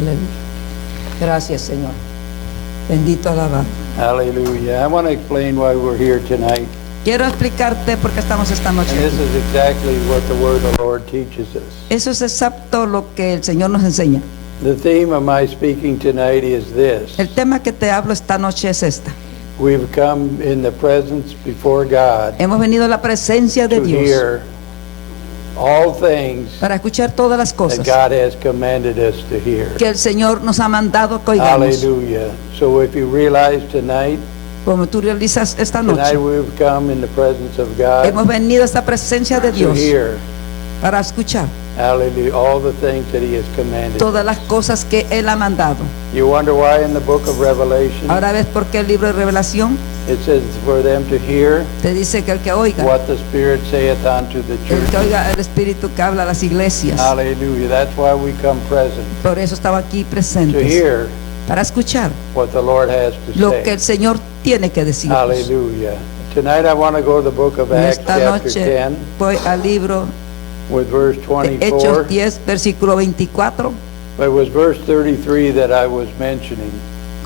Aleluya. Gracias, Señor. Bendito alabado. Hallelujah. I want to explain why we're here tonight. Quiero explicarte por qué estamos esta noche And this aquí. is exactly what the Word of the Lord teaches us. Eso es exacto lo que el Señor nos enseña. The theme of my speaking tonight is this. El tema que te hablo esta noche es esta. We've come in the presence before God Hemos venido a la presencia de to Dios hear all things para escuchar todas las that cosas God has commanded us to hear. que el Señor nos ha mandado que oigamos. Hallelujah. So if you realize tonight Como tú realizas esta noche, we've come in the presence of God hemos venido a esta presencia de to Dios hear, para escuchar hallelujah, all the things that He has commanded. todas las cosas que Él ha mandado. You wonder why in the book of Revelation Ahora ves por qué el libro de Revelación it says for them to hear te dice que el que oiga, what the Spirit saith unto the el que church. oiga el Espíritu que habla a las iglesias. Hallelujah. That's why we come present, Por eso estaba aquí to presentes, hear para escuchar what the Lord has to lo que say. el Señor tiene que decir. Hallelujah. Tonight I want to go to the book of Y Acts esta chapter noche 10 voy al libro with verse de 24. Hechos 10, versículo 24. It was verse 33 that I was mentioning.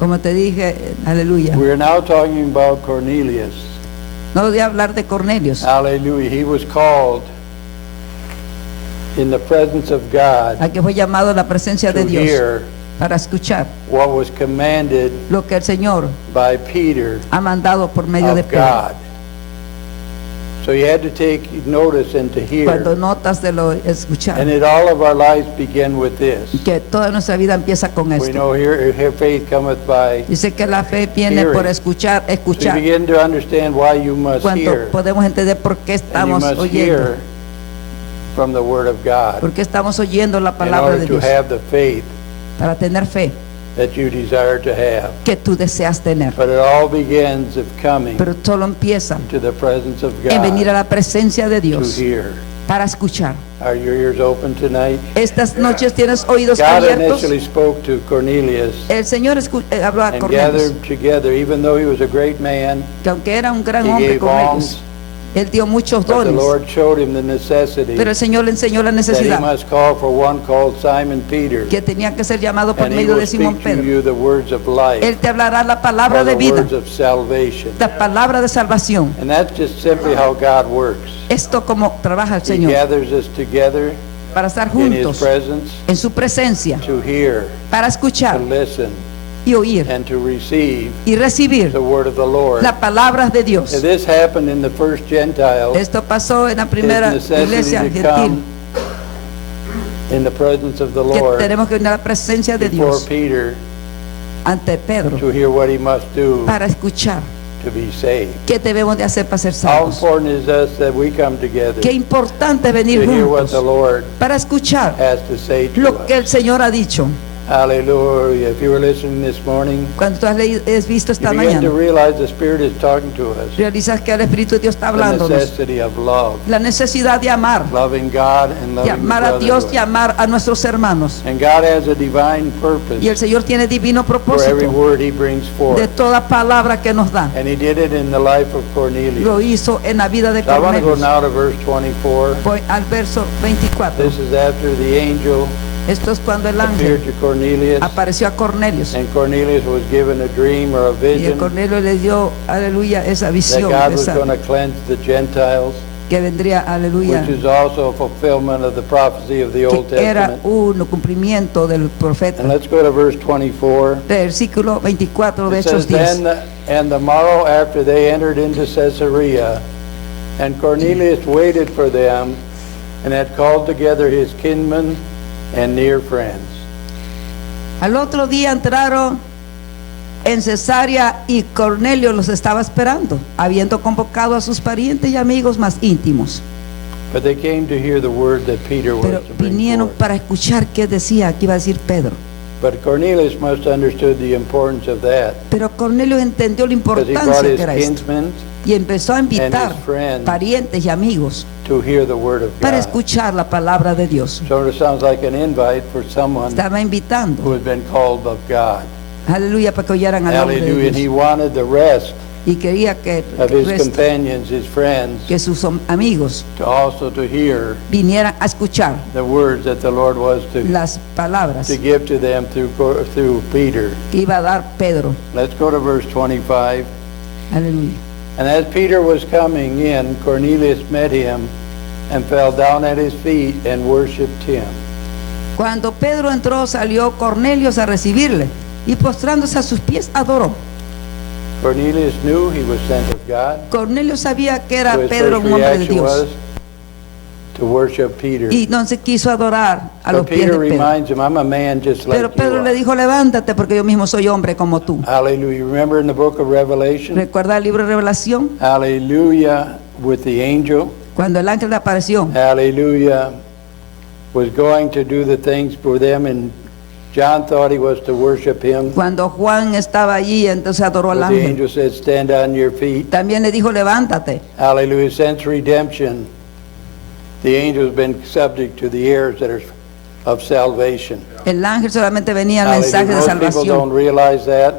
Como te dije, aleluya. We are now talking about Cornelius. No voy a hablar de Cornelius, Hallelujah. He was called in the presence of God al que fue llamado a la presencia de to Dios hear para escuchar what was commanded lo que el Señor by Peter ha mandado por medio de of Pedro. God. So you had to take notice and to Cuando hear. notas de lo escuchar, And all of our lives begin with this. que toda nuestra vida empieza con We esto. know here faith cometh by. Dice que la fe viene por escuchar, So you escuchar. begin to understand why you must Cuando hear. podemos entender por qué And you estamos must oyendo, hear from the Word of God por qué estamos oyendo la in palabra order de to Dios, have the faith para tener fe that you desire to have. que tú deseas tener. But it all begins of coming Pero solo empieza to the presence of en venir a God la presencia de to Dios hear. para escuchar. Are your ears open tonight? Estas noches tienes oídos God abiertos. initially spoke to Cornelius El Señor habló a and Cornelius, gathered together, even though he was a great man, que aunque era un gran he hombre, gave Cornelius, alms, él dio muchos but the dones, Lord showed him the necessity pero el Señor le enseñó la that he necesidad must call for one called Simon Peter, que tenía que ser llamado por and he medio will de Simón speak to Pedro. you the words of life, Él te hablará la palabra or de the vida, words of salvation. la palabra de salvación. And that's just simply how God works. Esto como trabaja el He Señor, gathers us together para estar in His juntos presence en su presencia, to hear, para to escuchar listen, y oír and to receive y recibir the word of the Lord. las palabras de Dios. And this happened in the first Gentiles. Esto pasó en la primera His necessity iglesia to gentil, come in the presence of the que Lord tenemos que venir a la presencia de before Dios Peter ante Pedro to hear what he must do para escuchar to be saved. qué debemos de hacer para ser How salvos. important is us that we come together Qué importante to venir hear what the juntos Lord para escuchar has to say to lo que us. el Señor ha dicho. Hallelujah. If you were listening this morning, Cuando tú has visto you esta begin to mañana, realize the Spirit is talking to us. realizas que el Espíritu de Dios está The hablándonos. necessity of love, La necesidad de amar, loving God and de loving the amar a Dios y brotherhood. amar a nuestros hermanos. And God has a divine Y purpose el Señor tiene divino for every propósito word He brings de forth. toda palabra que nos da. And He did it in the life of Cornelius. Lo hizo en la vida de So I want to go Cornelius. now to verse 24. Voy al verso 24. This is after the angel Esto es cuando el appeared ángel to Cornelius, apareció a Cornelius. and Cornelius was given a dream or a Y el vision Cornelio le dio, aleluya, esa that visión God was esa, going to cleanse the Gentiles, que vendría, aleluya, which is also a fulfillment of the prophecy of the Old que era Testament. un cumplimiento del And profeta. let's go to verse 24. Versículo 24 de It Hechos says, 10. and the morrow after they entered into Caesarea, and Cornelius waited for them, and had called together his kinsmen and near friends. Al otro día entraron en Cesarea y Cornelio los estaba esperando, habiendo convocado a sus parientes y amigos más íntimos. But they came to hear the word that Peter was Pero to bring vinieron forth. para escuchar qué decía, qué iba a decir Pedro. But Cornelius must have understood the importance of that, Pero Cornelio entendió la because he brought importancia his que era esto. kinsmen Y empezó a invitar and his friends parientes y amigos to hear the word of para God. escuchar la palabra de Dios. So it sounds like an invite for someone Estaba who invitando, has been called of God. aleluya, para que oyeran al nombre de Hallelujah. And he Dios. wanted the rest Y y quería que, of el his resto, companions, his friends, que sus amigos to also to hear vinieran a escuchar the words that the Lord was to las palabras give to them through Peter. que iba a dar Pedro. Let's go to verse 25. Aleluya. And as Peter was coming in, Cornelius met him and fell down at his feet and worshipped him. Cuando Pedro entró, salió Cornelio a recibirle y postrándose a sus pies adoró. Cornelius knew he was sent of God. Cornelio sabía que era So his Pedro first un hombre de reaction Dios was to worship Peter. y entonces quiso adorar a los But pies de Peter Pedro. reminds him, I'm a man just like Pero Pedro you le are. dijo, levántate porque yo mismo soy hombre como tú. Hallelujah. Remember in the book of Revelation? ¿Recuerda el libro de Revelación? Hallelujah with the angel. Cuando el ángel le apareció, Hallelujah was going to do the things for them, and John thought he was to worship him. cuando Juan estaba allí, entonces adoró al But the ángel. angel said, stand on your feet. También le dijo, levántate. Hallelujah. Since redemption, the angel's been subject to the heirs that are of salvation. El ángel solamente venía al Hallelujah. mensaje de Most people don't salvación. realize that,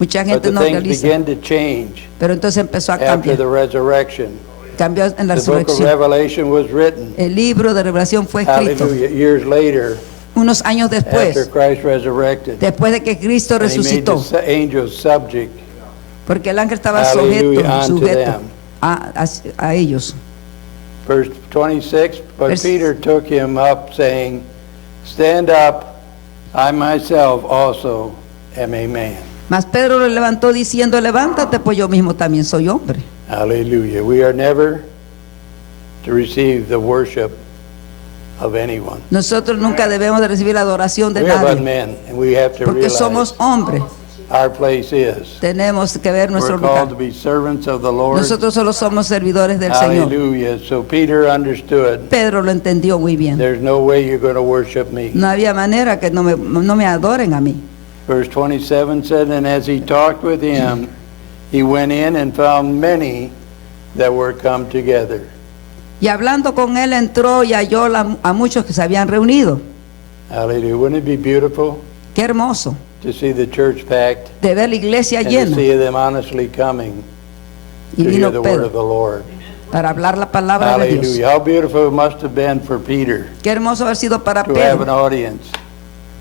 Mucha but gente the no things realiza. began to change Pero entonces empezó a after cambiar. the resurrection. Cambió en la The book of resurrección. Revelation was written, El libro de Revelación fue escrito hallelujah, years later unos años after después, Christ resurrected. después de que Cristo And he made resucitó, the angels subject. porque el ángel estaba Hallelujah, unto sujeto them. a ellos. Verse 26, but Vers- Peter took him up, saying, stand up, I myself also am a man. Mas Pedro lo levantó diciendo, levántate, pues yo mismo también soy hombre. Hallelujah. We are never to receive the worship of anyone. Nosotros nunca debemos de recibir la adoración de We are but nadie, men, and we have to porque realize somos hombres. our place is. Tenemos que ver nuestro We're called to lugar. be servants of the Lord. Nosotros solo somos servidores del Señor. Hallelujah. So Peter understood, Pedro lo entendió muy bien. there's no way you're going to worship me. No había manera que no me adoren a mí. Verse 27 said, and as he talked with him, he went in and found many that were come together. Y hablando con él entró y halló a muchos que se habían reunido. Hallelujah. Wouldn't it be beautiful Qué hermoso to see the church packed de ver la iglesia and to llena. see them honestly coming Y to hear vino the word of Pedro the Lord? para hablar la palabra de Dios. Hallelujah. How beautiful it must have been for Peter Qué hermoso haber sido para to have an Pedro audience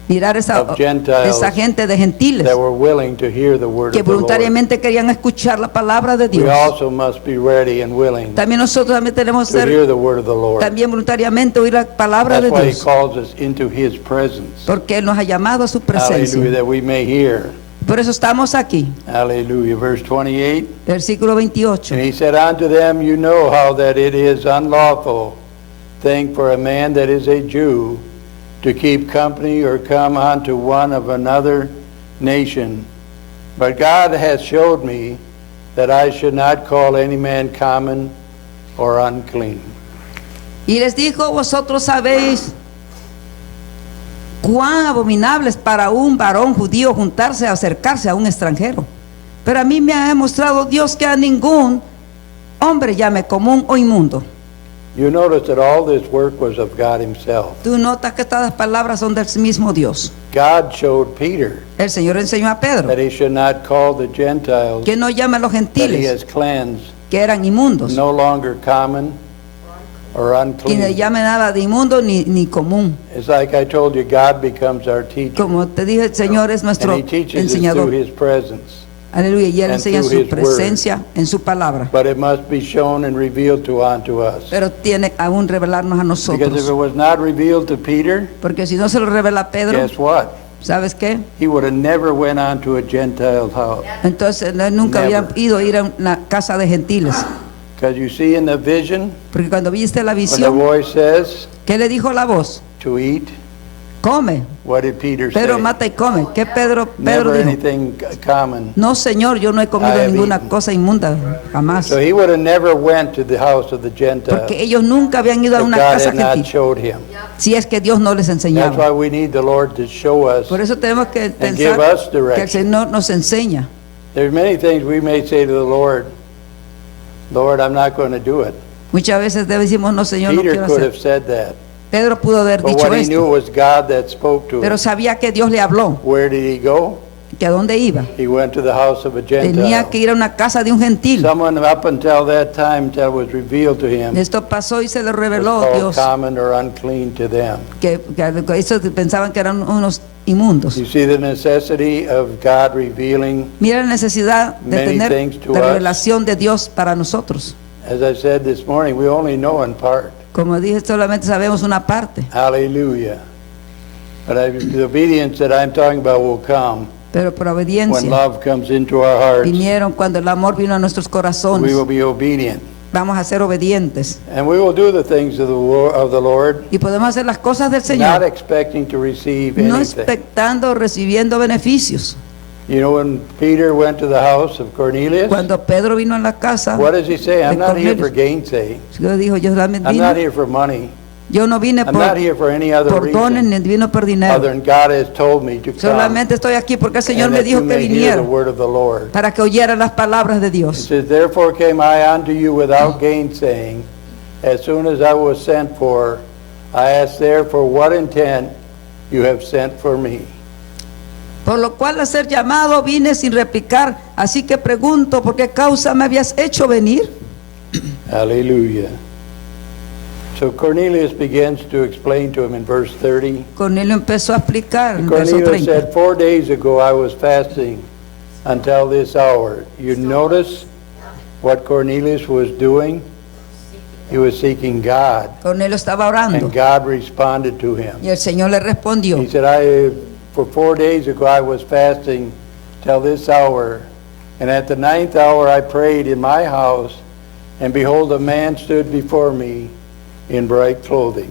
mirar of Gentiles esa gente de gentiles that were willing to hear the word que of the Lord. voluntariamente querían escuchar la palabra de We Dios. also must be ready and willing También nosotros también tenemos que to hear ser the word of the Lord. también voluntariamente oír la palabra That's de why he Dios, calls us into his presence. porque Él nos ha llamado a su Hallelujah, presencia. that we may hear. Por eso estamos aquí. Hallelujah. Verse 28. Versículo 28. And he said unto them, you know how that it is unlawful thing for a man that is a Jew to keep company or come unto one of another nation. But God hath showed me that I should not call any man common or unclean. Y les dijo, vosotros sabéis cuán abominable es para un varón judío juntarse a acercarse a un extranjero. Pero a mí me ha demostrado Dios que a ningún hombre llame común o inmundo. You notice that all this work was of God himself. Tú notas que estas palabras son del mismo Dios. God showed Peter El Señor enseñó a Pedro that he should not call the Gentiles que no llame a los that he gentiles has cleansed que eran inmundos no longer common or y unclean. no llame nada de inmundo ni común. It's like I told you, God becomes our teacher. Como te dije, el Señor es nuestro And he teaches us enseñador. through his presence. Aleluya. Y Él and enseña through su his word. presencia en su palabra. But it must be shown and revealed unto us. Pero tiene aún revelarnos a Because if nosotros. it was not revealed to Peter, Porque si no se lo revela a Pedro, guess what? ¿sabes qué? He would have never went on to a Gentile's house. Entonces él nunca había Never. ido a ir a una casa de gentiles. Because you see in the vision, Porque cuando viste la when the visión, voice says ¿qué le dijo la voz? to eat, Come. what did Peter say? Pedro mata y come. ¿Qué Pedro Never dijo? anything common. No, Señor, yo no he I comido have ninguna eaten. cosa inmunda, jamás. So he would have never went to the house of the Gentiles Porque ellos nunca habían ido a if una God casa had not gentil. showed him. Si es que Dios no les That's enseñaba. why we need the Lord to show us. Por eso tenemos que give pensar us que el direction. Señor nos enseña. There's many things we may say to the Lord, Lord, I'm not going to do it. Muchas veces decimos, no, Señor, no Peter quiero could hacer. have said that. Pedro pudo haber But dicho what he knew esto, was God that spoke to pero him. sabía que Dios le habló. Where did he go? que a dónde iba. He went to the house of a Gentile. Tenía que ir a una casa de un gentil. Someone up until that time that was revealed to him Esto pasó y se le was reveló called Dios common or unclean to them. que eso pensaban que eran unos inmundos. You see the necessity of God revealing. Mira la necesidad de Many tener things to la us. revelación de Dios para nosotros. As I said this morning, we only know in part. Como dije, solamente sabemos una parte, Hallelujah. But the obedience that I'm talking about will come pero por when obediencia love comes into our hearts. vinieron cuando el amor vino a nuestros We corazones. will be obedient. Vamos a ser obedientes And we will do the things of the Lord, y podemos hacer las cosas del not Señor, expecting to receive no anything. expectando recibiendo beneficios. You know, when Peter went to the house of Cornelius, Cuando Pedro vino a la casa, what does he say? I'm de not here Cornelius. for gainsaying. Dios dijo, yo también I'm not vine, here for money. yo no vine I'm not here for any other por dones reason ni vino por other dinero. than God has told me to come Solamente estoy aquí porque el Señor and me that you dijo que may hear the viniera word of the Lord. para que oyeran las palabras de It Dios. says, therefore came I unto you without gainsaying. As soon as I was sent for, I asked therefore what intent you have sent for me. Por lo cual al ser llamado vine sin replicar, así que pregunto, ¿por qué causa me habías hecho venir? Hallelujah. So Cornelius begins to explain to him in verse 30. Cornelio empezó a explicar en el verso Cornelius 30. said, 4 days ago I was fasting until this hour. You notice what Cornelius was doing? He was seeking God, Cornelio estaba orando and God responded to him. y el Señor le respondió. He said, for 4 days ago I was fasting till this hour, and at the 9th hour I prayed in my house, and behold, a man stood before me in bright clothing.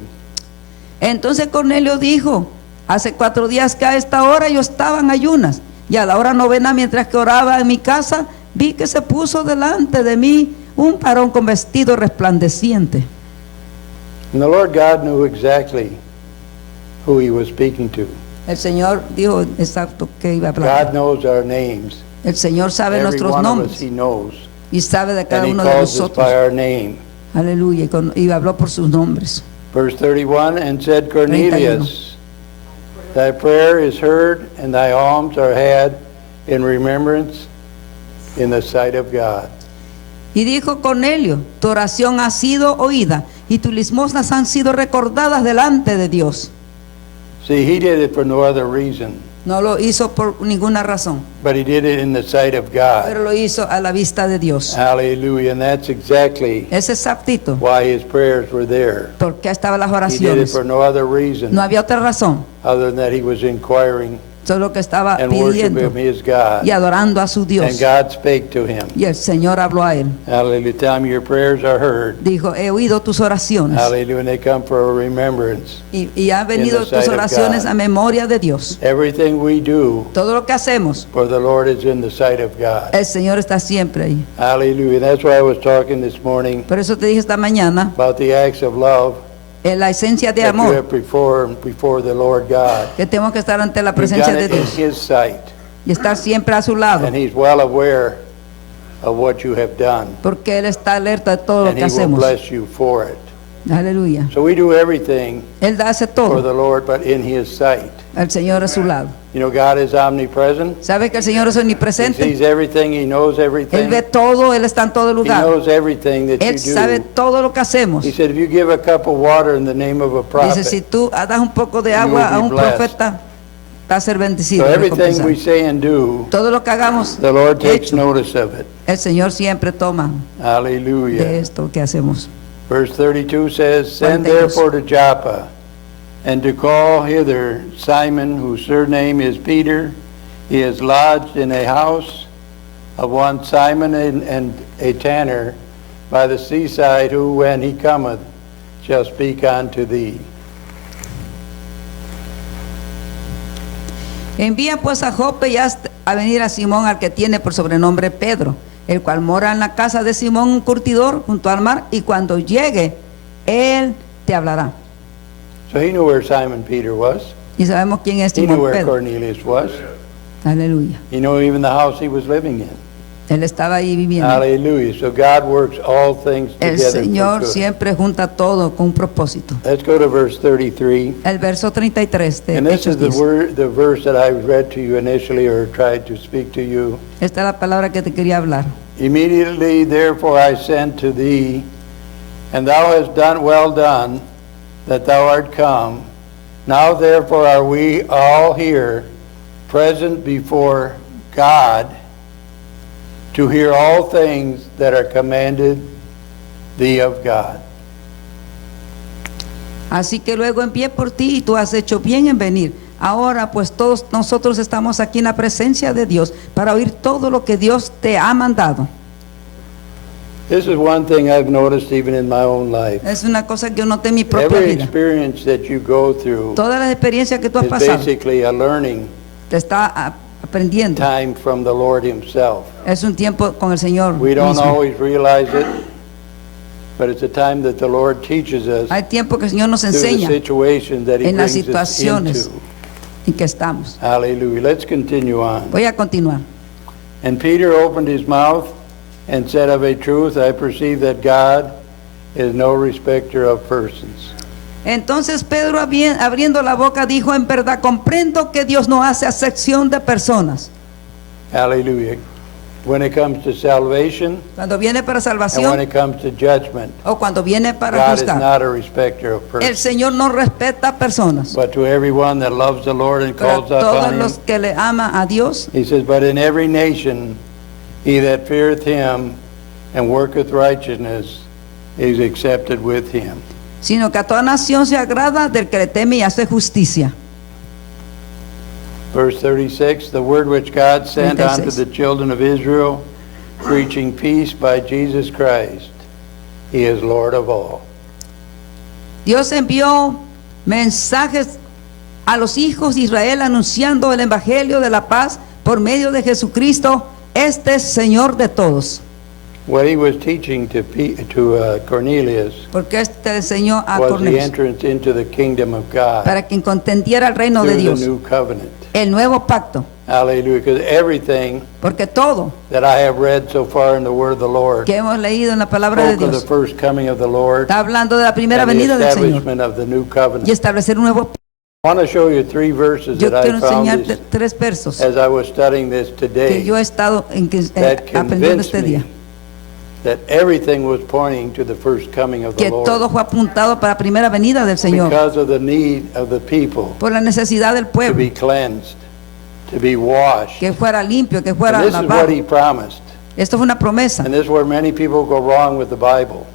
Entonces Cornelio dijo, hace 4 días que a esta hora yo estaba en ayunas, y a la hora novena mientras que oraba en mi casa, vi que se puso delante de mí un varón con vestido resplandeciente. And the Lord God knew exactly who he was speaking to. El Señor dijo exacto que iba a God hablar. knows our names. El Señor sabe Every nuestros one of us nombres he knows. y sabe de cada And he uno de calls us nosotros. by our name. Aleluya. Y habló por sus nombres. Verse 31, and said, Cornelius, thy prayer is heard, and thy alms are had in remembrance in the sight of God. Y dijo Cornelio, tu oración ha sido oída y tus limosnas han sido recordadas delante de Dios. See, he did it for no other reason, No lo hizo por ninguna razón, but he did it in the sight of God. pero lo hizo a la vista de Dios. Hallelujah. And that's exactly Es exactito why his prayers were there. porque estaban las He did it oraciones. for no other reason No había otra razón, other than that he was inquiring solo que estaba and worshiping pidiendo his God. y adorando a su And Dios. God spake to him. Y el Señor habló a él. Hallelujah. Tell him your prayers are heard. Dijo, he oído tus oraciones Hallelujah. And they come for a remembrance. y han venido In the sight tus of oraciones God. a memoria de Dios. Everything we do Todo lo que hacemos, for the Lord is in the sight of God. el Señor está siempre ahí. Hallelujah. That's why I was talking this morning Por eso te dije esta mañana, about the acts of love la esencia de that you amor, have performed before the Lord God. que tenemos que estar ante la You've presencia done de it in Dios His sight, y estar siempre a su lado, and He's well aware of what you have done, porque Él está alerta de todo lo and que He will hacemos. bless you for it. Aleluya. So we do everything Él hace for todo, the Lord, but in His sight. el Señor a su lado. You know, God is omnipresent. ¿Sabe que el Señor es He omnipresente? sees everything. He knows Él everything. ve todo, Él está en todo He lugar. knows everything that you Él sabe do. todo lo que hacemos. He said, if you give a cup of water in the name of a Dice, si prophet, tú das un poco de You agua will a be un blessed. profeta, va a ser bendecido. so everything we recompensado. say and do, Todo lo que hagamos, the Lord takes hecho, notice of it. el Señor siempre toma de Hallelujah. esto que hacemos. Verse 32 says, Send 42. therefore to Joppa, and to call hither Simon, whose surname is Peter. He is lodged in a house of one Simon and a tanner by the seaside, who, when he cometh, shall speak unto thee. Envía pues a Jope y haz a venir a Simón, al que tiene por sobrenombre Pedro, el cual mora en la casa de Simón, un curtidor, junto al mar, y cuando llegue, él te hablará. So he knew where Simon Peter was. Y sabemos quién es He knew Simón where Pedro. Cornelius was. Aleluya. He knew even the house he was living in. Él estaba ahí viviendo. Hallelujah. So God works all things El together for Señor good. siempre junta todo con un propósito. Let's go to verse 33. El verso 33 de And this Hechos is the 10. word, the verse that I read to you initially, or tried to speak to you. Esta es la palabra que te quería hablar. Immediately, therefore, I sent to thee, and thou hast done well done, that thou art come. Now, therefore, are we all here, present before God, to hear all things that are commanded thee of God. Así que luego envié por ti y tú has hecho bien en venir. Ahora pues todos nosotros estamos aquí en la presencia de Dios para oír todo lo que Dios te ha mandado. This is one thing I've noticed even in my own life. Es una cosa que yo noté en mi propia Every vida. experience that you go through Todas las experiencias que tú has is pasado basically a learning te está aprendiendo. time from the Lord himself. Es un tiempo con el Señor We don't mismo. always realize it, but it's a time that the Lord teaches us Hay tiempo que el Señor nos through the enseña situations that he en las brings us situaciones into. en que estamos. Hallelujah. Let's continue on. Voy a continuar. And Peter opened his mouth and said, of a truth, I perceive that God is no respecter of persons. Entonces Pedro abriendo la boca dijo, en verdad comprendo que Dios no hace acepción de personas. Hallelujah. When it comes to salvation Cuando viene para and when salvación it comes to judgment, o cuando viene para God is juzgar, not a respecter of el persons. Señor no respeta a personas. But to everyone that loves the Lord and Pero a calls todos upon him, los que le ama a Dios, he says, but in every nation he that feareth him and worketh righteousness is accepted with him. sino que a toda nación se agrada del que le teme y hace justicia. Verse 36, the word which God sent 36. unto the children of Israel, preaching peace by Jesus Christ. He is Lord of all. Dios envió mensajes a los hijos de Israel anunciando el evangelio de la paz por medio de Jesucristo. Este es Señor de todos. What he was teaching to Cornelius Porque este le enseñó a was the Cornelio entrance into the kingdom of God para que contendiera el reino de through the Dios, new covenant. el nuevo pacto. Hallelujah. Because everything Porque todo that I have read so far in the word of the Lord que hemos leído en la palabra de spoke of the Dios first coming of the Lord está hablando de la primera and the venida del Señor establishment of the new y covenant. establecer un nuevo. I want to show you three verses Yo that quiero I found enseñarte this, 3 versos as I was studying this que today yo he estado that aprendiendo convinced este me día. that everything was pointing to the first coming of the Que todo Lord fue apuntado para la primera venida del Señor because of the need of the people por la necesidad del to pueblo, be cleansed, to be washed. que fuera limpio, que fuera And this is lavado. what he promised. Esto fue una promesa. And this is where many people go wrong with the Bible.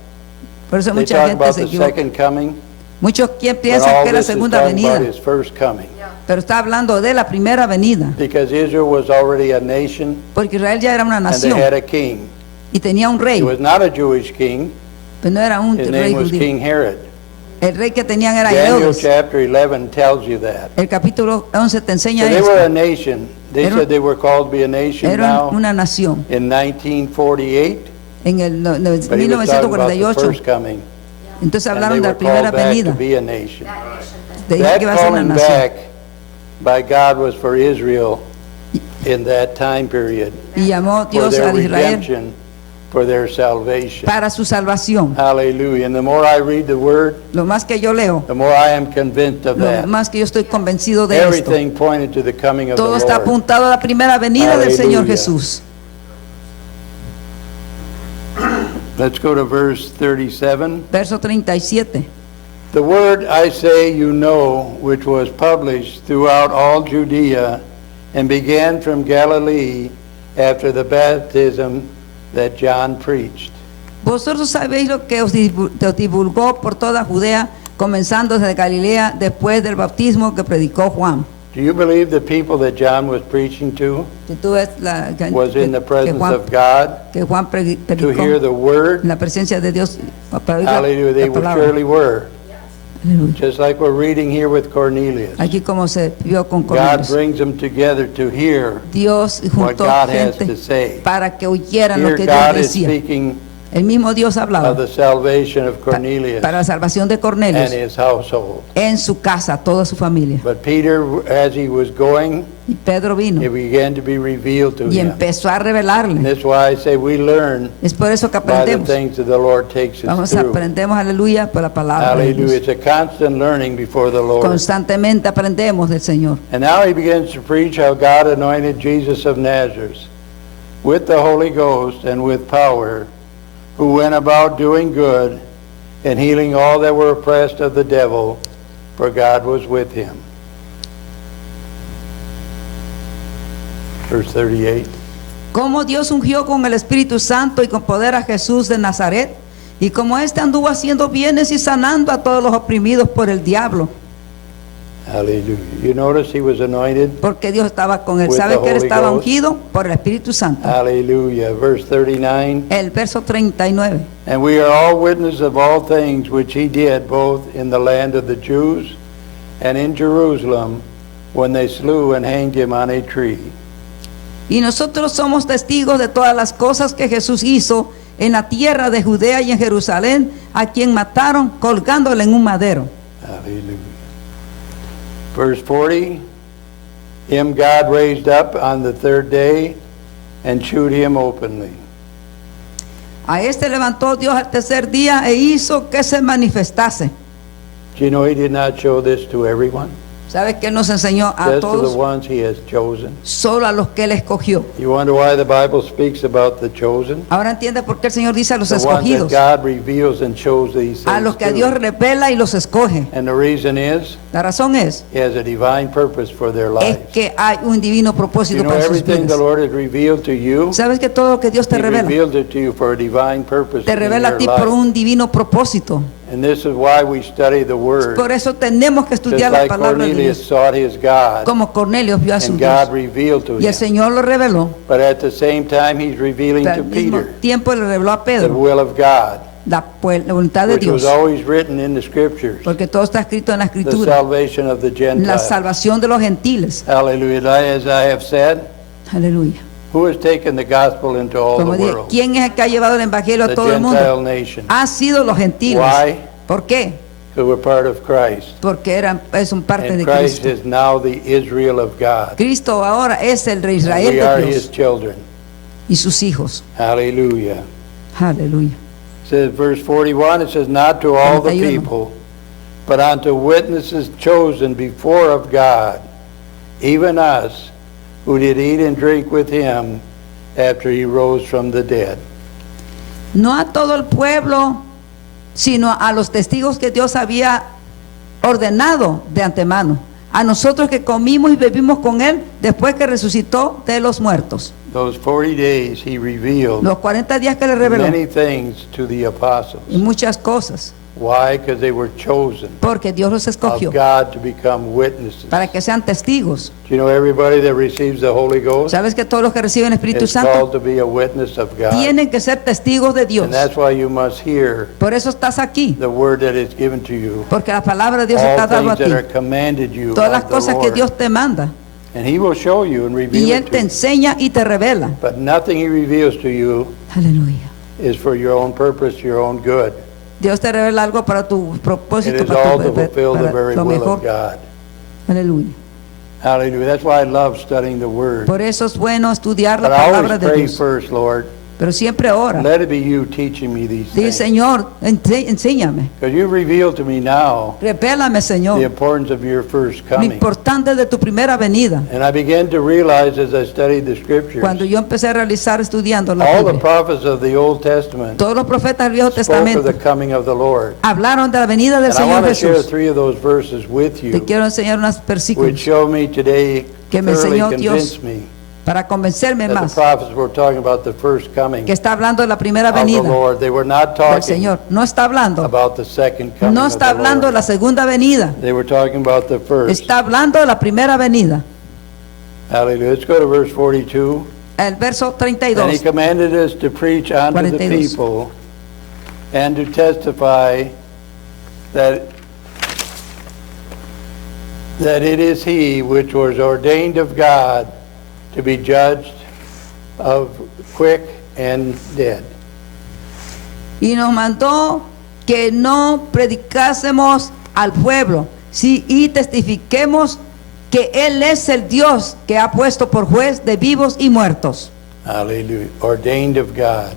Por eso They mucha talk gente about se the equivoca. second coming, Muchos but piensan all que es la this is segunda talking venida, about his first coming. pero está hablando de la primera venida, Because Israel was already a nation porque Israel ya era una and they nación had a king. y tenía un rey, He was not a Jewish king. pero no era un His rey name was judío. King Herod. El rey que tenían era Daniel Herodes. chapter 11 tells you that. El capítulo 11 te So enseña they were a esto. nation. They Era- said they were called to be a nation Era now una nación. in 1948. En el But he was talking about the 1948, first coming. entonces And they hablaron de were la primera called back to venida, be a nation. de That que iba a ser una calling nación. back by God was for Israel in that time period. Y llamó For Dios their a Israel redemption, for their salvation. para su salvación. Hallelujah. And the more I read the word, Lo más que yo leo, the more I am convinced of lo that. más que yo estoy convencido de esto. Everything pointed to the coming of the Todo está Lord. apuntado a la primera venida del Señor Aleluya. Jesús. Let's go to verse 37. Verso 37. The word I say you know, which was published throughout all Judea and began from Galilee after the baptism that John preached. Vosotros sabéis lo que os divulgó por toda Judea, comenzando desde Galilea, después del bautismo que predicó Juan. Do you believe the people that John was preaching to Que tú ves was in the presence Juan, of God que Juan to predicó hear the en word? la presencia de Dios para oír Hallelujah, they la palabra. surely were. Aleluya. Just like we're reading here with Cornelius. Aquí como se vio con God Cornelius. brings them together to hear Dios what juntó God has gente to say. para que oyeran lo Here que Dios God is decía. speaking El mismo Dios of hablaba the salvation of Cornelius para la salvación de Cornelio and his household. en su casa, toda su familia. But Peter, as he was going, Y Pedro vino it began to be revealed to y him. empezó a And revelarle. that's why I say we learn Es por eso que by the aprendemos. things that the Lord takes us Vamos a through. aprendemos, aleluya, por la palabra de Hallelujah. Dios. It's a constant learning before the Lord. Constantemente aprendemos del Señor. And now he begins to preach how God anointed Jesus of Nazareth with the Holy Ghost and with power, who went about doing good and healing all that were oppressed of the devil, for God was with him. Verse 38. Como Dios ungió con el Espíritu Santo y con poder a Jesús de Nazaret, y como éste anduvo haciendo bienes y sanando a todos los oprimidos por el diablo, Hallelujah. You notice he was anointed? porque Dios estaba con él. With ¿Sabe the que él Holy estaba Ghost. ungido? Por el Espíritu Santo. Hallelujah. Verse 39. El verso 39. And we are all witnesses of all things which he did, both in the land of the Jews and in Jerusalem, when they slew and hanged him on a tree. Y nosotros somos testigos de todas las cosas que Jesús hizo en la tierra de Judea y en Jerusalén, a quien mataron colgándole en un madero. Hallelujah. Verse 40, him God raised up on the third day and shewed him openly. A este levantó Dios al tercer día e hizo que se manifestase. Do you know he did not show this to everyone? ¿Sabe que Él nos enseñó a Just to the todos? ones he has chosen. Solo a los que Él escogió. You wonder why the Bible speaks about the chosen? Ahora entiende por qué el Señor dice a los The ones that escogidos, God reveals and shows these a los things que a Dios to. revela y los escoge. And the reason is, La razón es, he has a divine purpose for their es lives. que hay un divino You propósito know, para sus everything the vidas. Lord has revealed to you, ¿Sabes que todo lo que Dios te he revela, revealed it to you for a divine purpose te in revela a your ti por life. un divino propósito? And this is why we study the Word. Por eso tenemos que Just estudiar la like palabra de Cornelius Dios. sought his God, Como Cornelio vio a su and Dios. God revealed to Y el him. Señor lo reveló. But at the same time, he's revealing Pero to al mismo Peter tiempo le reveló a the Pedro will of God, la voluntad de which was Dios. always written in the Scriptures, Porque todo está escrito en la the Escritura. salvation of the La Gentiles. salvación de los gentiles. Hallelujah. As I have said, Aleluya. who has taken the gospel into all Como the dije, world? ¿quién es el que ha llevado el evangelio a The todo el mundo? Gentile nation. Ha sido los gentiles. Why? ¿Por qué? Who were part of Christ. Porque son parte And de Christ Cristo. is now the Israel of God. Cristo ahora es el rey Israel We are de his Dios children. y sus hijos. Hallelujah. Aleluya. It says, verse 41, it says, not to all the 41. people, but unto witnesses chosen before of God, even us, who did eat and drink with him after he rose from the dead. No a todo el pueblo, sino a los testigos que Dios había ordenado de antemano. A nosotros que comimos y bebimos con Él después que resucitó de los muertos. Those 40 days he revealed Los 40 días que le reveló. many things to the apostles. Y muchas cosas. Why? Because they were chosen Porque Dios los of escogió God to become witnesses. para que sean testigos. Do you know everybody that receives the Holy Ghost ¿Sabes que todos los que reciben el Espíritu is Santo called to be a witness of God? tienen que ser testigos de Dios? And that's why you must hear Por eso estás aquí. the word that is given to you. Porque la palabra de Dios está All dada a things ti. that are commanded you Todas las of the cosas que Lord. Dios te manda. And he will show you and reveal Y Él it te to you. enseña y te revela. But nothing he reveals to you Aleluya. is for your own purpose, your own good. Dios te revela algo para tu It propósito, is para all to fulfill the para very lo will mejor. of God. Aleluya. Hallelujah. That's why I love studying the word. Por eso es bueno estudiar la But I palabra always de pray Dios. first, Lord, Pero siempre ora. let it be you teaching me these Dice, things. Señor, enséñame. Because you reveal to me now Revélame, the Señor, importance of your first lo coming. importante de tu primera venida. And I began to realize as I studied the scriptures, Cuando yo empecé a realizar estudiando la all the Biblia, prophets of the Old Testament todos los profetas del Viejo spoke of the Testamento coming of the Lord. hablaron de la venida del And I Señor want to share Jesús. 3 of those verses with Te you, quiero enseñar unos which versículos show me today, que me thoroughly enseñó Dios convinced me para convencerme that the más prophets were talking about the first coming que está hablando de la primera of the venida Lord. They were not del talking Señor. No está hablando, about the second coming no of está the hablando de la Lord. segunda venida, They were talking about the first. está hablando de la primera venida. Hallelujah. Let's go to verse 42. El verso And he 32. commanded us to preach unto the 42. people and to testify that it is he which was ordained of God to be judged of quick and dead. y nos mandó que no predicásemos al pueblo, sí, y testifiquemos que Él es el Dios que ha puesto por juez de vivos y muertos. Hallelujah. Ordained of God.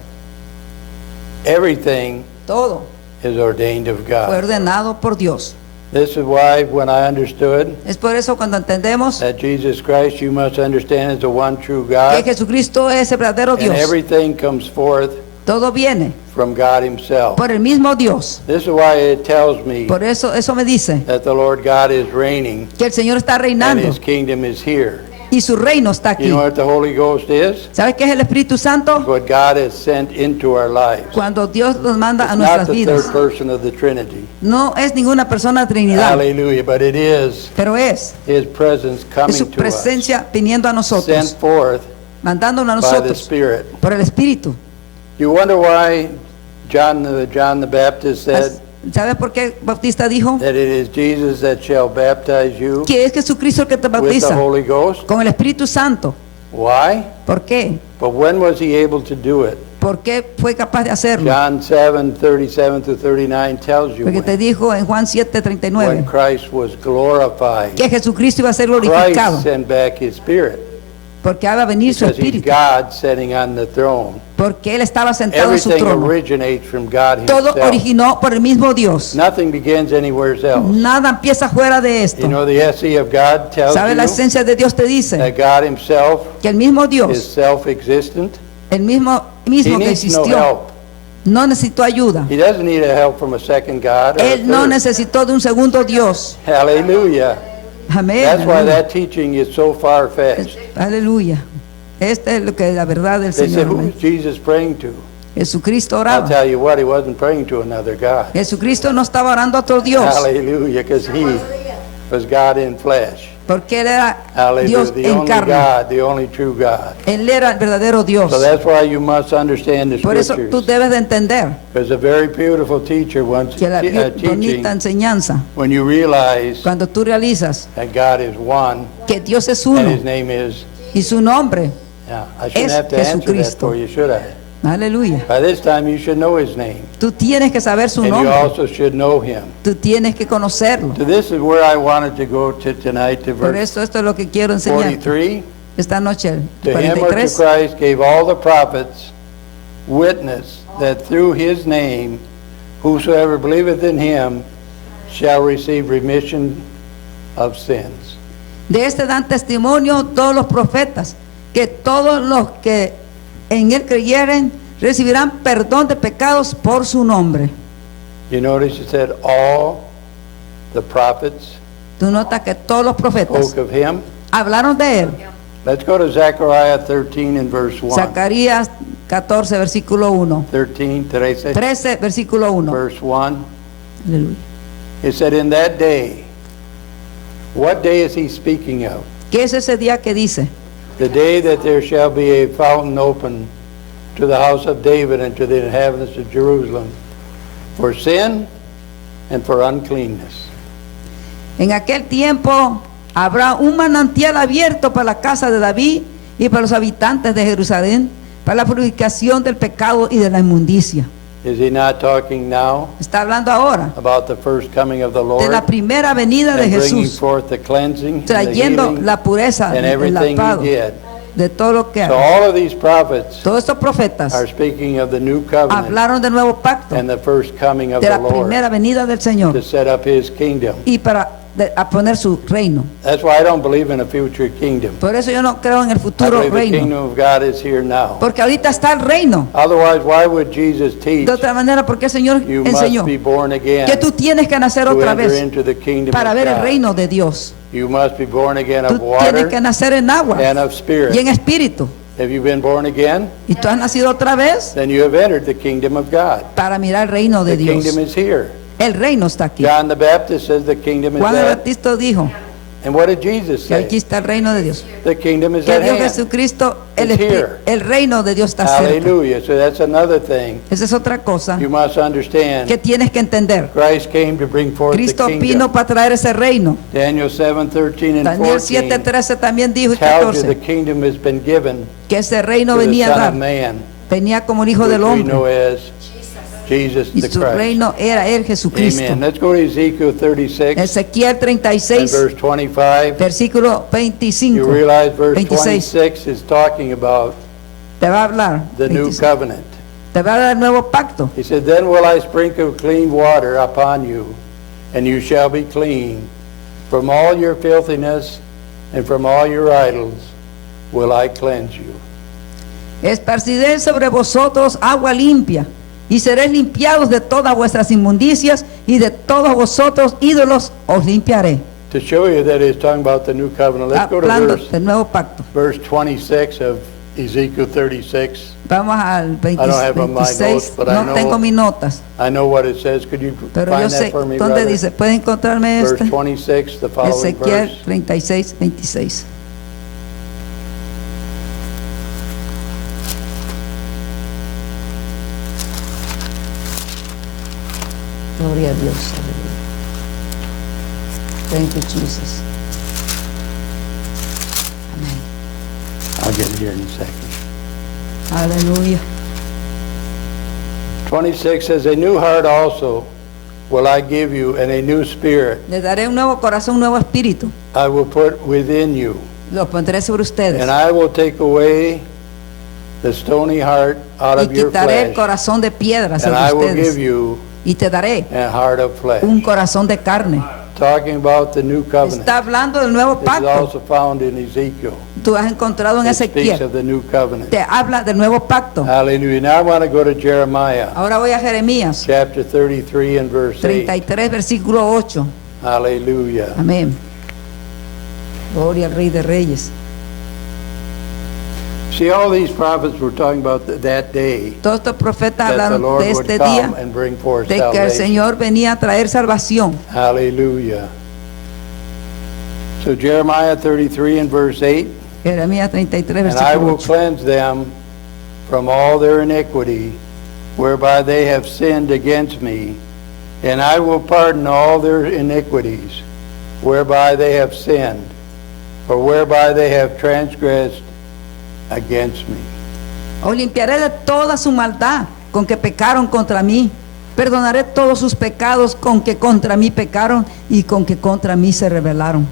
Everything Todo is ordained of fue God. ordenado por Dios. This is why when I understood Es por eso cuando entendemos that Jesus Christ, you must understand, is the one true que God, Jesucristo es el verdadero and Dios, everything comes forth todo viene from God himself. por el mismo Dios. This is why it tells me Por eso me dice that the Lord God is reigning que el Señor está and reinando his kingdom is here. y su reino está You aquí. know what the Holy Ghost is? ¿Sabes qué es el Espíritu Santo? What God has sent into our lives. Cuando Dios nos manda a It's not nuestras the vidas. third person of the Trinity. No es ninguna persona Trinidad, Hallelujah. But it is pero es his presence coming su to us, presencia viniendo a sent nosotros, forth mandándonos a by the nosotros Spirit. por el Espíritu. You wonder why John the Baptist said ¿Sabes por qué Bautista dijo that it is Jesus that shall baptize you que es Jesucristo el que te with the bautiza Holy Ghost? con el Espíritu Santo? Why? ¿Por qué? But when was he able to do it? ¿Por qué fue capaz de hacerlo? John 7:37 to 39 tells you Porque te when dijo en Juan 7:39 Christ was glorified. que Jesucristo iba a ser Christ glorificado sent back his Spirit porque iba a venir su because he's Espíritu, God sitting on the throne. porque Él estaba sentado en su Everything trono. originates from God Todo himself. originó por el mismo Dios. Nothing begins anywhere else. Nada empieza fuera de You esto. know, the essence of God tells ¿Sabe? La you esencia de Dios te dice that God himself que el mismo is Dios, self-existent. el mismo He que needs no existió, help. no necesitó ayuda. He doesn't need a help from a second God or a Él no third. necesitó de un segundo Dios. Hallelujah. Amén. That's why Aleluya. that teaching is so far-fetched. Aleluya. Esta es lo que es la verdad del They said, Señor. who amén. is Jesus praying to? Jesucristo I'll oraba. tell you what, he wasn't praying to another God. Jesucristo no estaba orando a otro Dios, Hallelujah, because he was God in flesh. porque Él era Hallelujah, Dios the en only carne. God, the only true God. Él era el verdadero Dios. So that's why you must understand the Por eso tú scriptures. debes de entender There's a very beautiful teacher once que la teaching bonita enseñanza, when you realize cuando tú realizas that God is one que Dios es and uno his name is, y su nombre, yeah, I shouldn't Es have to answer that Jesucristo. for you, should I? aleluya. By this time you should know his name Tú tienes que saber su and you nombre, also should know him. tú tienes que conocerlo. So this is where I wanted to go to tonight to Por verse eso esto es lo que quiero enseñar 43. esta noche, el To him or to 43. Christ gave all the prophets witness that through his name whosoever believeth in him shall receive remission of sins. De este dan testimonio todos los profetas, que todos los que en él creyeren recibirán perdón de pecados por su nombre. You notice it said all the prophets Tú notas que todos los profetas spoke of him. hablaron de él. Let's go to Zechariah 13 and verse 1. Zacarías 14, versículo 1. 13, did I say? 13, versículo 1. Verse 1. Aleluya. It said, in that day, what day is he speaking of? ¿Qué es ese día que dice? The day that there shall be a fountain open to the house of David and to the inhabitants of Jerusalem for sin and for uncleanness. En aquel tiempo habrá un manantial abierto para la casa de David y para los habitantes de Jerusalén, para la purificación del pecado y de la inmundicia. Is he not talking now Está hablando ahora about the first coming of the de Lord la primera venida de and bringing Jesús, forth the cleansing and the trayendo healing la pureza, and el everything lavado he did? de todo lo que So hace. all of these prophets Todos estos profetas are speaking of the new covenant hablaron del nuevo pacto, and the first coming of de the la primera Lord venida del Señor to set up his kingdom. y para a poner su reino. That's why I don't believe in a future kingdom. Por eso yo no creo en el I futuro believe the reino, kingdom of God is here now. porque ahorita está el reino. Otherwise, why would Jesus teach De otra manera, porque el Señor you enseñó must be born again que tú tienes que nacer to otra enter vez into the kingdom para of ver el God? reino de Dios. You must be born again Tú of tienes water que nacer en agua and of y spirit. en espíritu. Have you been born again? Y tú has nacido otra vez Then you have entered the kingdom of God. para mirar el reino de The Dios. kingdom is here. El reino está aquí. John the Baptist says the kingdom is Juan el at. Bautista dijo And what did Jesus que aquí say? está el reino de Dios. The kingdom is Que at Dios hand. Jesucristo, el, It's here. el reino de Dios está cerca. Hallelujah. So that's another thing Esa es otra cosa you must understand. que tienes que entender. Christ came to bring forth the Cristo kingdom. vino para traer ese reino. Daniel 7:13 and Daniel 14 7:13 también dijo y tells you the 14 kingdom has been given que ese reino to the venía a Son of dar. Man, Venía como el Hijo which del we know hombre, as Jesus y the su Christ. reino era Él, Jesucristo. Amen. Let's go to Ezekiel 36 Ezequiel and 36, verse 25. versículo You 25. realize verse 26. 26 is talking about Te va a hablar. the new 26. covenant. Te va a dar el nuevo pacto. He said, Then will I sprinkle clean water upon you, and you shall be clean. From all your filthiness and from all your idols will I cleanse you. Esparciré sobre vosotros agua limpia, y seréis limpiados de todas vuestras inmundicias, y de todos vosotros ídolos os limpiaré. To show you that it's talking about the new covenant, let's go to Hablando del nuevo pacto. verse 26 of Ezekiel 36. Vamos al I don't have on my 26. notes, but I No tengo know, mis notas, I know what it says. Could you pero yo find sé that for me, dónde brother? dice. ¿Puede encontrarme Verse este? 26, the following Ezequiel verse. 36, 26. Gloria a Dios. Aleluya. Thank you, Jesus. Amén. I'll get it here in a second. Aleluya. 26 says, A new heart also will I give you, and a new spirit Les daré un nuevo corazón, un nuevo espíritu. I will put within you. Lo pondré sobre ustedes. And I will take away the stony heart out Y of your quitaré el flesh, corazón de piedra and sobre I will give ustedes. you Y te daré a heart of flesh. un corazón de carne. Talking about the new covenant. Está hablando del nuevo This is pacto. also found in Ezekiel. Tú has encontrado en It speaks Ezequiel. of the new covenant. Te habla del nuevo pacto. Hallelujah. Now I want to go to Jeremiah, Ahora voy a Jeremías chapter 33 and verse 8. 33, versículo 8. Hallelujah. Amén. Gloria al Rey de Reyes. See, all these prophets were talking about that day Todos estos profetas that the hablaron Lord de would este come día, and bring forth de que el salvation. Señor venía a traer salvación. Hallelujah. So Jeremiah 33 and verse 8, Jeremías 33, And I will versículo 8. cleanse them from all their iniquity, whereby they have sinned against me, and I will pardon all their iniquities, whereby they have sinned, or whereby they have transgressed against me. Os limpiaré de toda su maldad con que pecaron contra mí. Perdonaré todos sus pecados con que contra mí pecaron y con que contra mí se rebelaron.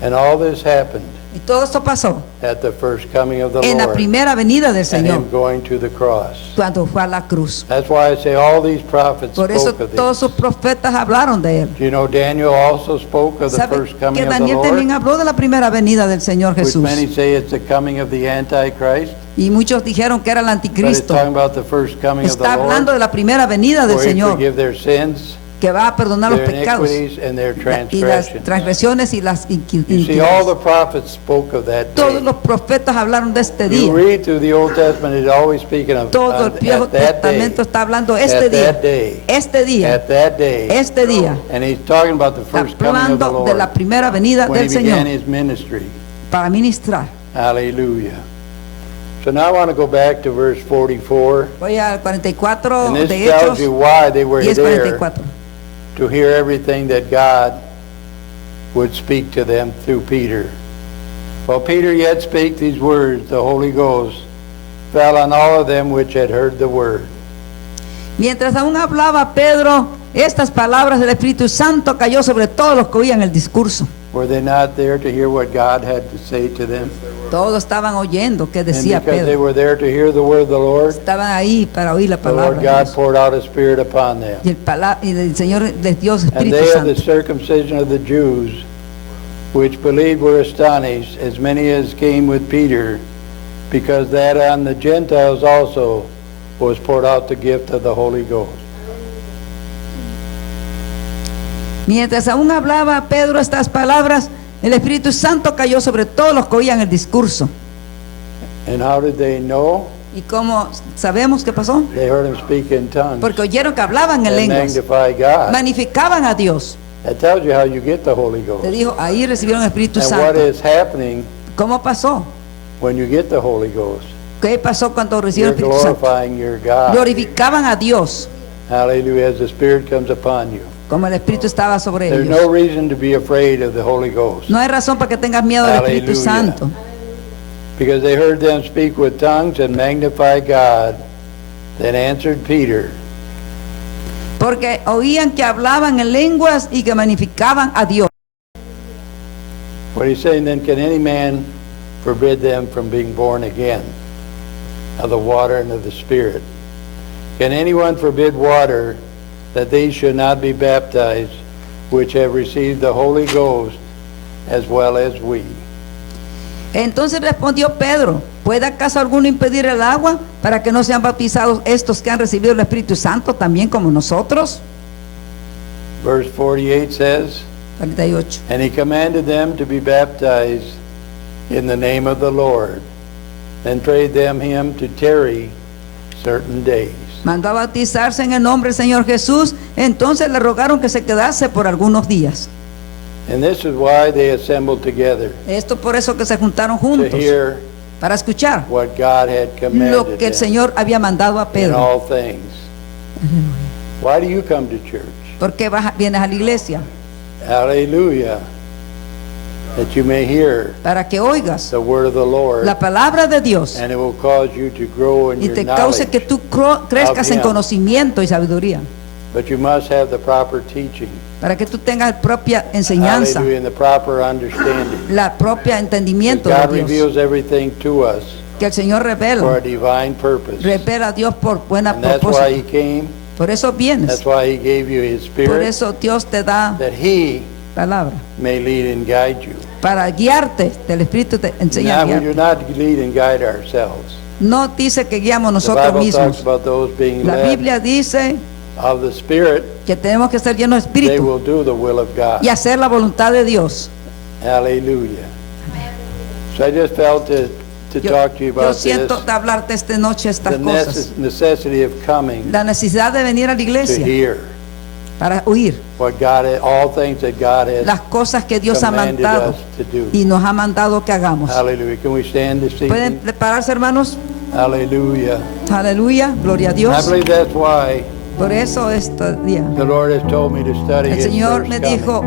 And all this happened Y todo esto pasó at the first coming of the en la Lord primera venida del and Señor, Him going to the cross. cuando fue a la cruz. That's why I say all these prophets Por eso spoke of todos this. sus profetas hablaron de él. Do you know Daniel also spoke of the ¿Sabe first coming que of the Daniel Lord? también habló de la primera venida del Señor Which Jesús? many say it's the coming of the Antichrist, Y muchos dijeron que era el but it's anticristo. talking about the first coming of Está the hablando Lord, de la primera venida del where He Señor, forgive their sins, que va a perdonar los their pecados iniquities, and their y las transgressions. transgresiones y las You see, all iniquidades. the prophets spoke of that Todos day. los profetas hablaron de este You día. read through the Old Testament, it's always speaking of Todo el Viejo at that day, Testamento está hablando este at día, that day, este día, at that day. este día. And He's talking about the Está first coming of the hablando de la Lord primera venida when del He began Señor His ministry. para ministrar. Hallelujah. So now I want to go back to verse 44. Voy al 44 And this de tells Hechos you why they were there 10:44. to hear everything that God would speak to them through Peter. While Peter yet spake these words, the Holy Ghost fell on all of them which had heard the word. Mientras aún hablaba Pedro, estas palabras del Espíritu Santo cayó sobre todos los que oían el discurso. Were they not there to hear what God had to say to them? Todos estaban oyendo qué And decía because they Pedro. were there to hear the word of the Lord, Estaban ahí para oír la the Lord palabra de God Dios. poured out His Spirit upon them. Y el Señor les dio su And Espíritu they of the Santo. circumcision of the Jews, which believed, were astonished, as many as came with Peter, because that on the Gentiles also was poured out the gift of the Holy Ghost. Mientras aún hablaba Pedro estas palabras, el Espíritu Santo cayó sobre todos los que oían el discurso. And how did they know? ¿Y cómo sabemos qué pasó? They heard him speak in tongues Porque oyeron que hablaban en and lenguas, magnify God. magnificaban a Dios. That tells you how you get the Holy Ghost. Le dijo, ahí recibieron el Espíritu And what Santo. is happening ¿Cómo pasó? when you get the Holy Ghost? ¿Qué pasó cuando You're recibieron el Espíritu Santo? glorifying your God. Glorificaban a Dios, Hallelujah, as the Spirit comes upon you. como el Espíritu estaba sobre There's ellos. no reason to be afraid of the Holy Ghost. No hay razón para que tengas miedo del Espíritu Aleluya. Santo. Because they heard them speak with tongues and magnify God. Then answered Peter porque oían que hablaban en lenguas y que magnificaban a Dios. What he's saying then, can any man forbid them from being born again of the water and of the Spirit? Can anyone forbid water that they should not be baptized, which have received the Holy Ghost as well as we? Entonces respondió Pedro, ¿puede acaso alguno impedir el agua para que no sean bautizados estos que han recibido el Espíritu Santo también como nosotros? Verse 48 says, 48. and he commanded them to be baptized in the name of the Lord, and prayed them him to tarry certain days. Mandó a bautizarse en el nombre del Señor Jesús, entonces le rogaron que se quedase por algunos días. And this is why they assembled together, Esto por eso que se juntaron to juntos, hear para escuchar what God had lo commanded que el them Señor había mandado a in Pedro. all things. Why do you come to church? ¿Por qué vienes a la iglesia? Hallelujah. That you may hear Para que oigas the word of the Lord, la palabra de Dios and it will cause you to grow in y your te cause que knowledge. tú crezcas en conocimiento y sabiduría, But you must have the proper teaching. para que tú tengas la propia enseñanza, Hallelujah, and the proper understanding. la propia entendimiento God de Dios, reveals everything to us que el Señor for a revela divine purpose. a Dios por buena And that's why He propósito. came. Por eso vienes, That's why He gave you His por Spirit, eso Dios te da that He palabra may lead and guide you. para guiarte, el Espíritu te enseña a Now, we do guiar. not lead and guide ourselves. No dice que guiamos The nosotros Bible talks mismos. about those being La led Biblia dice of the Spirit. que tenemos que ser llenos de They Espíritu will do the will of God. y hacer la voluntad de Dios. Hallelujah. So I just felt to talk to you Yo about this, siento de hablarte esta noche estas the cosas. necessity of coming La necesidad de venir a la to iglesia hear para oír what God, all things that God has las cosas que Dios ha commanded mandado us to do. y nos ha mandado que hagamos. Hallelujah. Can we stand this ¿Pueden evening? prepararse, hermanos? Hallelujah. Aleluya, gloria a And I Dios. believe that's why Por eso este día the Lord has told me to study el His Señor first me coming. dijo,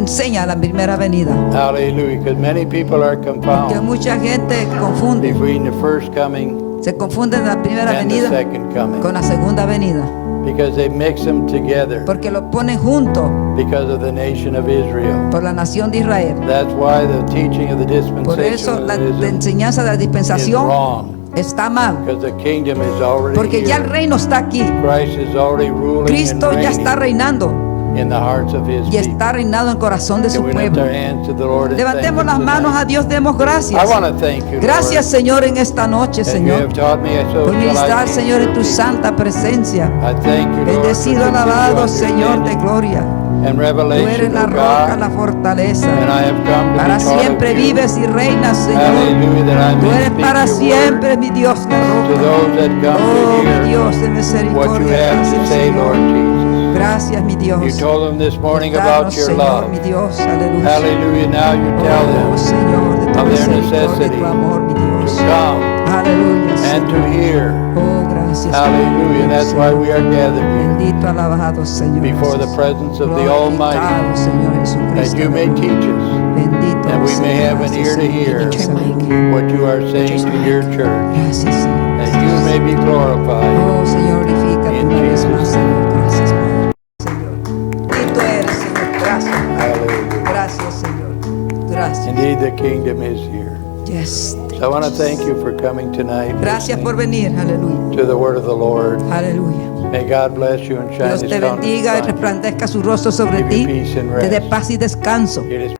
enseña la primera venida. Hallelujah. Because many people are Que confounded mucha gente confunde, between the first coming se confunde la primera and the venida second coming. con la segunda venida, Because they mix them together porque lo ponen junto because of the nation of Israel. por la nación de Israel. That's why the teaching of the Por eso la dispensationalism enseñanza de la is dispensación wrong. está mal, Because the kingdom is already porque ya el here. reino está aquí. Christ is already ruling Cristo and ya está reigning reinando in the hearts of His y people. está reinando en el corazón de su Can we lift our pueblo. hands to the Lord and thank Levantemos Him las manos tonight? a Dios, demos gracias. I want to thank you, Gracias, Lord, Señor, en esta noche, that you Señor, have taught me so por shall I ministrar, teach Señor, en your tu people. santa presencia. I thank you, Lord, Bendecido, for alabado, continued Señor de understanding gloria. and Tú eres revelation, la O roca, God, la fortaleza. and I have come to Para be taught siempre of you. vives y reinas, Señor. Hallelujah, that I Tú may eres speak para your siempre, word mi Dios, la to roca. those that come Oh, to mi hear Dios de what you misericordia. have to Gracias, say, Lord Señor. Jesus. Gracias, mi Dios. You told them this morning Por about darnos, your Señor, love. mi Dios. Aleluya. Hallelujah, now you tell Oh, them Señor, de tu of their misericordia y necessity tu amor, mi to Dios. come Aleluya, and to Señor. hear. Oh, gracias. Hallelujah, that's why we are gathered here Bendito, alabado, Señor. before the Jesús. presence of the Almighty, Glorificado, Señor that Jesucristo. you may teach us, Bendito, and we Señor. may have an Gracias, ear to Señor. hear Aleluya. what you are saying to your church, Gracias, Señor. that you may be glorified. Oh, Señor, glorifícate In una vez Jesus' más, Señor. Gracias, Padre. Señor. Bendito eres, Señor. Gracias, Padre. Hallelujah. Gracias, Señor. Gracias. Indeed, the kingdom is here. Yes. So I want to thank you for coming tonight, Gracias por listening venir. Aleluya. to the word of the Lord. Aleluya. May God bless you and shine Dios His te countenance bendiga y on you. resplandezca su rostro sobre Give you ti. peace and Te dé rest. paz y descanso. It is